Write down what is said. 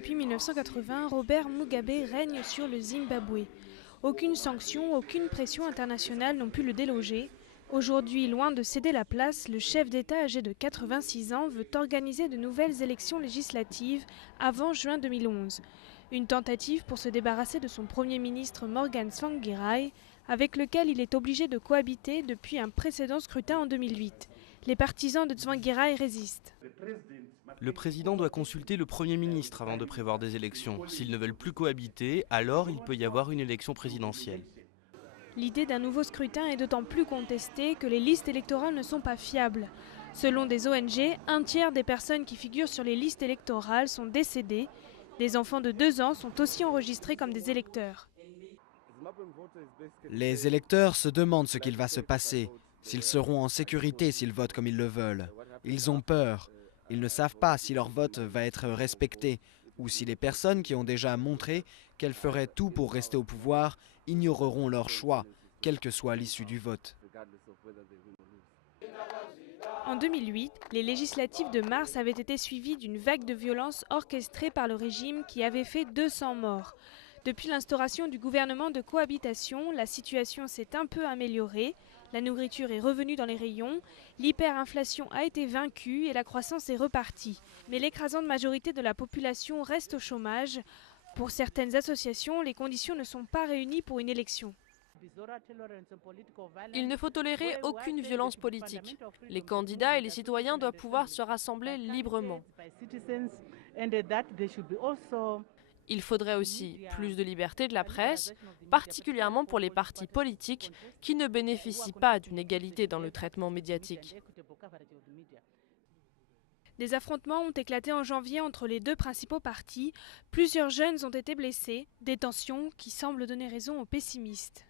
depuis 1980, Robert Mugabe règne sur le Zimbabwe. Aucune sanction, aucune pression internationale n'ont pu le déloger. Aujourd'hui, loin de céder la place, le chef d'État âgé de 86 ans veut organiser de nouvelles élections législatives avant juin 2011. Une tentative pour se débarrasser de son Premier ministre Morgan Tsvangirai, avec lequel il est obligé de cohabiter depuis un précédent scrutin en 2008. Les partisans de Tsvangirai résistent. Le président doit consulter le Premier ministre avant de prévoir des élections. S'ils ne veulent plus cohabiter, alors il peut y avoir une élection présidentielle. L'idée d'un nouveau scrutin est d'autant plus contestée que les listes électorales ne sont pas fiables. Selon des ONG, un tiers des personnes qui figurent sur les listes électorales sont décédées. Des enfants de 2 ans sont aussi enregistrés comme des électeurs. Les électeurs se demandent ce qu'il va se passer, s'ils seront en sécurité s'ils votent comme ils le veulent. Ils ont peur. Ils ne savent pas si leur vote va être respecté ou si les personnes qui ont déjà montré qu'elles feraient tout pour rester au pouvoir ignoreront leur choix, quelle que soit l'issue du vote. En 2008, les législatives de mars avaient été suivies d'une vague de violence orchestrée par le régime qui avait fait 200 morts. Depuis l'instauration du gouvernement de cohabitation, la situation s'est un peu améliorée. La nourriture est revenue dans les rayons, l'hyperinflation a été vaincue et la croissance est repartie. Mais l'écrasante majorité de la population reste au chômage. Pour certaines associations, les conditions ne sont pas réunies pour une élection. Il ne faut tolérer aucune violence politique. Les candidats et les citoyens doivent pouvoir se rassembler librement. Il faudrait aussi plus de liberté de la presse, particulièrement pour les partis politiques qui ne bénéficient pas d'une égalité dans le traitement médiatique. Des affrontements ont éclaté en janvier entre les deux principaux partis. Plusieurs jeunes ont été blessés, des tensions qui semblent donner raison aux pessimistes.